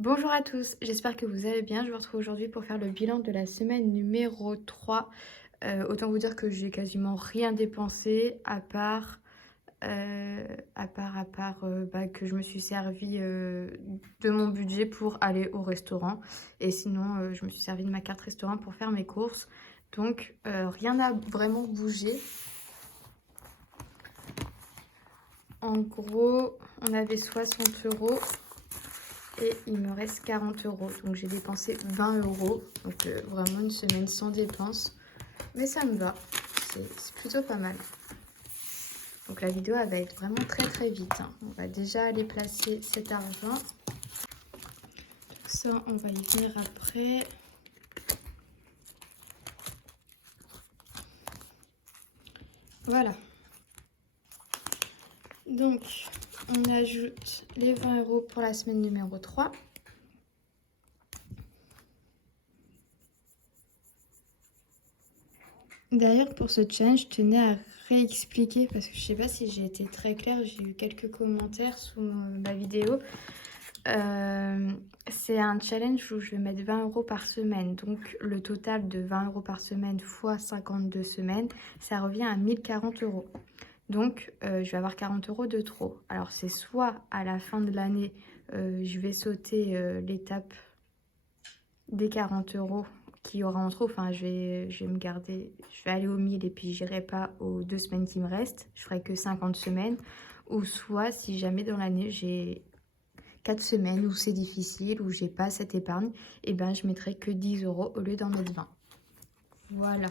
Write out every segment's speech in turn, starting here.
Bonjour à tous, j'espère que vous allez bien. Je vous retrouve aujourd'hui pour faire le bilan de la semaine numéro 3. Autant vous dire que j'ai quasiment rien dépensé à part que je me suis servi de mon budget pour aller au restaurant. Et sinon, je me suis servi de ma carte restaurant pour faire mes courses. Donc, rien n'a vraiment bougé. En gros, on avait 60 € et il me reste 40 €. Donc j'ai dépensé 20 €. Donc vraiment une semaine sans dépenses. Mais ça me va. C'est plutôt pas mal. Donc la vidéo elle va être vraiment très vite, hein. On va déjà aller placer cet argent. Tout ça, on va y venir après. Voilà. Donc on ajoute les 20 € pour la semaine numéro 3. D'ailleurs, pour ce challenge, je tenais à réexpliquer parce que je sais pas si j'ai été très claire. J'ai eu quelques commentaires sous ma vidéo. C'est un challenge où je vais mettre 20 € par semaine. Donc, le total de 20 € par semaine fois 52 semaines, ça revient à 1040 €. Donc, je vais avoir 40 € de trop. Alors, c'est soit à la fin de l'année, je vais sauter l'étape des 40 € qu'il y aura en trop. Enfin, je vais me garder, je vais aller au 1000 et puis j'irai pas aux 2 semaines qui me restent. Je ferai que 50 semaines. Ou soit, si jamais dans l'année, j'ai 4 semaines où c'est difficile, où j'ai pas cette épargne, et ben je mettrai que 10 € au lieu d'en mettre 20. Voilà.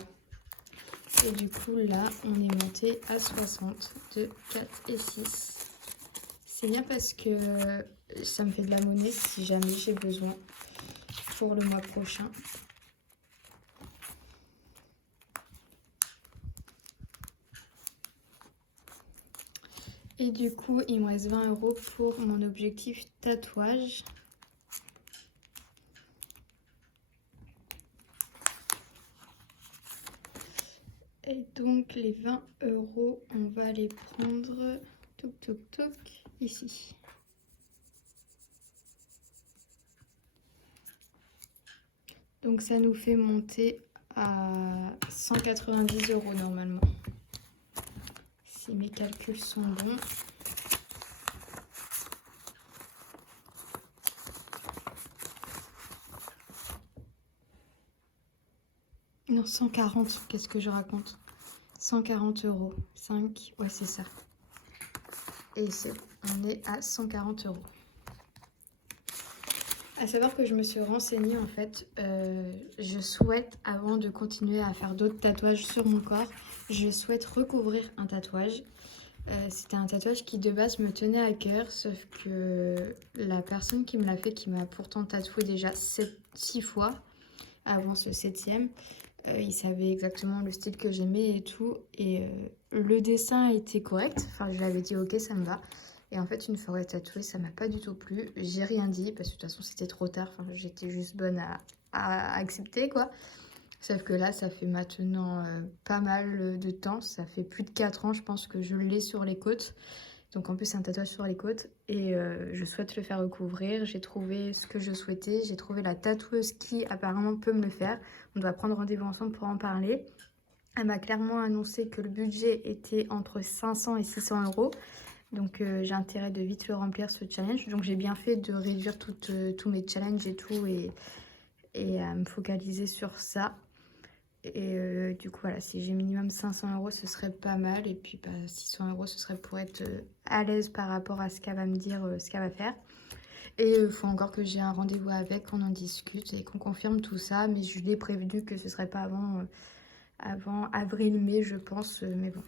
Et du coup, là, on est monté à 60 de 4 et 6. C'est bien parce que ça me fait de la monnaie si jamais j'ai besoin pour le mois prochain. Et du coup, il me reste 20 € pour mon objectif tatouage. Et donc, les 20 €, on va les prendre ici. Donc, ça nous fait monter à 190 € normalement. Si mes calculs sont bons. Non, 140, qu'est-ce que je raconte? 140 €. 5, ouais, c'est ça. Et c'est bon, on est à 140 €. À savoir que je me suis renseignée en fait. Je souhaite, avant de continuer à faire d'autres tatouages sur mon corps, je souhaite recouvrir un tatouage. C'était un tatouage qui de base me tenait à cœur, sauf que la personne qui me l'a fait, qui m'a pourtant tatoué déjà 6 fois avant ce 7e, il savait exactement le style que j'aimais et tout. Et le dessin était correct. Enfin, je lui avais dit ok, ça me va. Et en fait, une fois tatouée, ça m'a pas du tout plu. J'ai rien dit parce que de toute façon, c'était trop tard. Enfin, j'étais juste bonne à accepter, quoi. Sauf que là, ça fait maintenant pas mal de temps. Ça fait plus de 4 ans, je pense, que je l'ai sur les côtes. Donc en plus, c'est un tatouage sur les côtes. Et je souhaite le faire recouvrir. J'ai trouvé ce que je souhaitais. J'ai trouvé la tatoueuse qui apparemment peut me le faire. On doit prendre rendez-vous ensemble pour en parler. Elle m'a clairement annoncé que le budget était entre 500 et 600 €. Donc j'ai intérêt de vite le remplir, ce challenge. Donc j'ai bien fait de réduire tous mes challenges et tout. Et à me focaliser sur ça. Et du coup, voilà, si j'ai minimum 500 €, ce serait pas mal. Et puis 600 €, ce serait pour être à l'aise par rapport à ce qu'elle va me dire, ce qu'elle va faire. Et il faut encore que j'ai un rendez-vous avec, qu'on en discute et qu'on confirme tout ça. Mais je l'ai prévenu que ce serait pas avant avril-mai, je pense. Mais bon,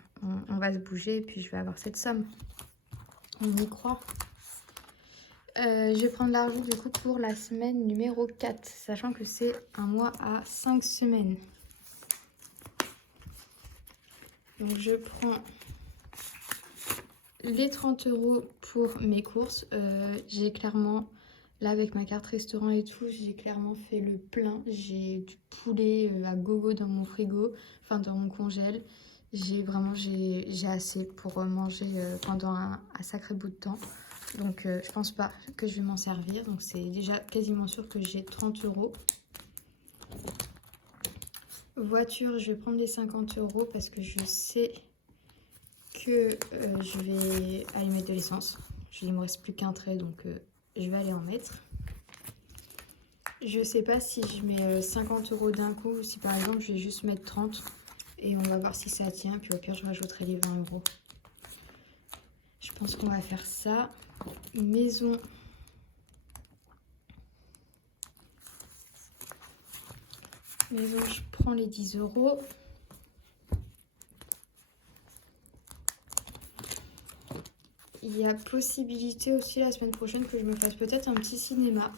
on va se bouger et puis je vais avoir cette somme. On y croit. Je vais prendre l'argent du coup pour la semaine numéro 4, sachant que c'est un mois à 5 semaines. Donc je prends les 30 € pour mes courses. J'ai clairement, là avec ma carte restaurant et tout, j'ai clairement fait le plein. J'ai du poulet à gogo dans mon frigo, enfin dans mon congèle. J'ai assez pour manger pendant un sacré bout de temps. Donc je pense pas que je vais m'en servir. Donc c'est déjà quasiment sûr que j'ai 30 euros. Voiture, je vais prendre les 50 euros parce que je sais que je vais aller mettre de l'essence. Il me reste plus qu'un trait, donc je vais aller en mettre. Je sais pas si je mets 50 euros d'un coup ou si par exemple je vais juste mettre 30 et on va voir si ça tient. Puis au pire, je rajouterai les 20 euros. Je pense qu'on va faire ça. Maison. Maison, je prends les 10 euros. Il y a possibilité aussi la semaine prochaine que je me fasse peut-être un petit cinéma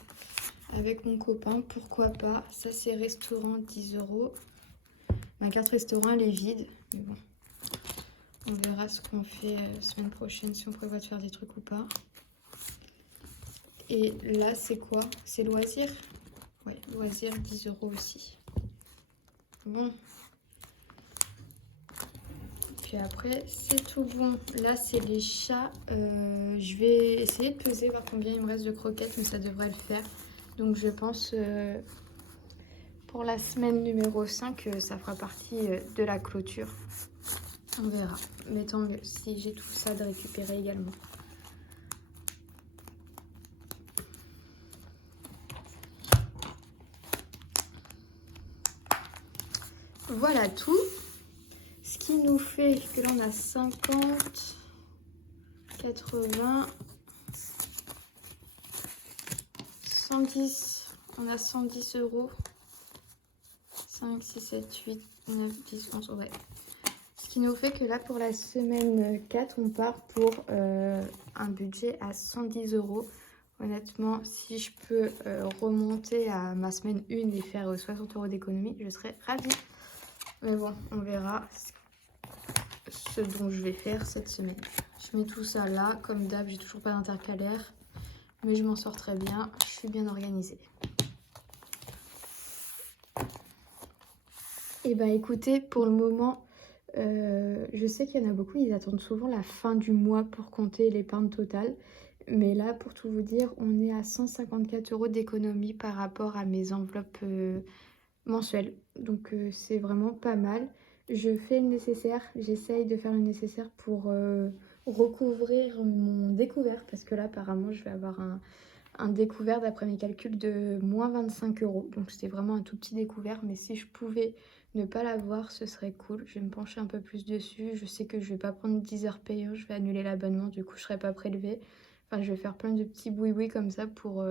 avec mon copain. Pourquoi pas? Ça, c'est restaurant, 10 euros. Ma carte restaurant, elle est vide. Mais bon, on verra ce qu'on fait semaine prochaine, si on prévoit de faire des trucs ou pas. Et là, c'est quoi? C'est loisirs? Ouais, loisirs, 10 euros aussi. Bon. Puis après, c'est tout bon. Là, c'est les chats. Je vais essayer de peser, voir combien il me reste de croquettes, mais ça devrait le faire. Donc, je pense pour la semaine numéro 5, ça fera partie de la clôture. On verra. Mais tant mieux si j'ai tout ça de récupérer également. Voilà tout. Ce qui nous fait que là, on a 50, 80, 110. On a 110 euros. 5, 6, 7, 8, 9, 10, 11, ouais. Ce qui nous fait que là, pour la semaine 4, on part pour un budget à 110 euros. Honnêtement, si je peux remonter à ma semaine 1 et faire 60 euros d'économie, je serais ravie. Mais bon, on verra ce dont je vais faire cette semaine. Je mets tout ça là. Comme d'hab, j'ai toujours pas d'intercalaire. Mais je m'en sors très bien. Je suis bien organisée. Et bah écoutez, pour le moment, je sais qu'il y en a beaucoup, ils attendent souvent la fin du mois pour compter l'épargne totale. Mais là, pour tout vous dire, on est à 154 euros d'économie par rapport à mes enveloppes mensuelles. Donc c'est vraiment pas mal. Je fais le nécessaire, j'essaye de faire le nécessaire pour recouvrir mon découvert. Parce que là, apparemment, je vais avoir un découvert d'après mes calculs de moins 25 euros. Donc c'était vraiment un tout petit découvert. Mais si je pouvais ne pas l'avoir, ce serait cool. Je vais me pencher un peu plus dessus. Je sais que je vais pas prendre 10 heures payant. Je vais annuler l'abonnement. Du coup, je serai pas prélevée. Enfin, je vais faire plein de petits boui-boui comme ça pour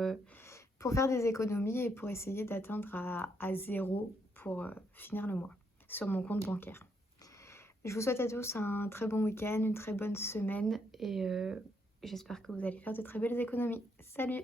faire des économies et pour essayer d'atteindre à zéro pour finir le mois sur mon compte bancaire. Je vous souhaite à tous un très bon week-end, une très bonne semaine et j'espère que vous allez faire de très belles économies. Salut!